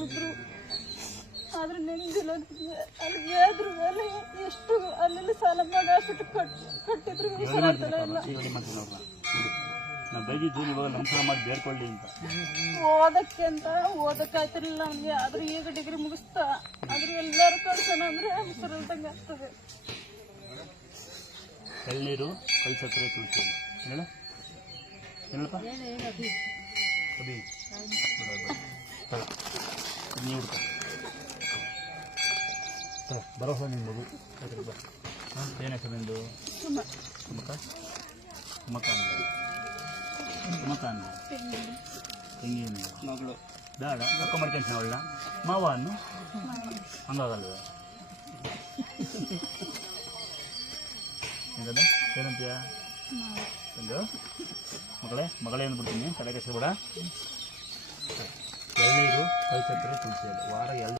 ಮಕ್ಕಳಿದ್ರು ಆದ್ರೆ ನೆಮ್ಮದಿಲ್ಲ ನನಗೆ ಅಲ್ಲಿ ಬೇದ್ರು ಮೇಲೆ ಎಷ್ಟು ಅಲ್ಲೆಲ್ಲ ಸಾಲ ಮಾಡಿ ಅಷ್ಟು ಕಟ್ ಕಟ್ಟಿದ್ರು ಇಲ್ಲ. ಬೈದಿದ್ದು ಇವಾಗ ನಮಸ್ಕಾರ ಮಾಡಿ ಬೇಡ್ಕೊಳ್ಳಿ ಅಂತ. ಓದಕ್ಕೆ ಅಂತ ಓದಕ್ಕಾಯ್ತಿರ್ಲಿಲ್ಲ ನಮ್ಗೆ ಆದ್ರೆ ಈಗ ಡಿಗ್ರಿ ಮುಗಿಸ್ತಾ. ಆದ್ರೆ ಎಲ್ಲರೂ ಕಳ್ಸೋಣ ಅಂದ್ರೆ ಹುಷಾರಿಲ್ದಂಗೆ ಆಗ್ತದೆ. ಎಳ್ನೀರು ಕಲ್ಸತ್ರ ತುಳಸಿ ಹೇಳ. ಹೇಳಪ್ಪ ಅಭಿ. ಸರ್ ತಗೋ, ನಿಮ್ಮ ಮಗು ಹಾಂ ಏನು ಹೆಸರು ನಿಂದು? ಮಕ ಅಂದ. ಸುಮಕ ಅಂದ. ಮಗಳು. ಬೇಡ ಮಾಡ್ಕೊಂತೀನಿ ಅವಳ ಮಾವ ಅನ್ನು ಹಂಗಾಗಲ್ವ? ಏನದ ಏನಂತೀಯ? ಒಂದು ಮಗಳೇ ಮಗಳೇ ಅಂದ್ಬಿಡ್ತೀನಿ. ತಲೆ ಕೆಡಿಸ್ಬೇಡ ಎಳ್ನೀರು ಕೈ ಸಕ್ಕರೆ ತುಳಸಿ ವಾರ ಎಳ್ನೀರು